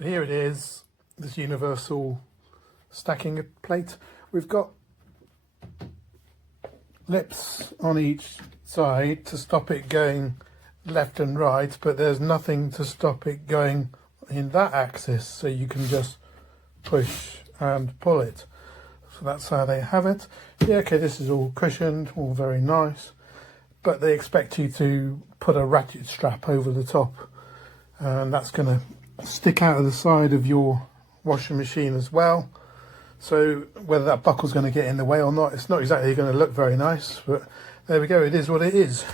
So here it is, this universal stacking plate. We've got lips on each side to stop it going left and right, but there's nothing to stop it going in that axis, so you can just push and pull it. So that's how they have it. Yeah, okay, this is all cushioned, all very nice, but they expect you to put a ratchet strap over the top, and that's going to stick out of the side of your washing machine as well. So whether that buckle's going to get in the way or not, it's not exactly going to look very nice, but there we go, it is what it is.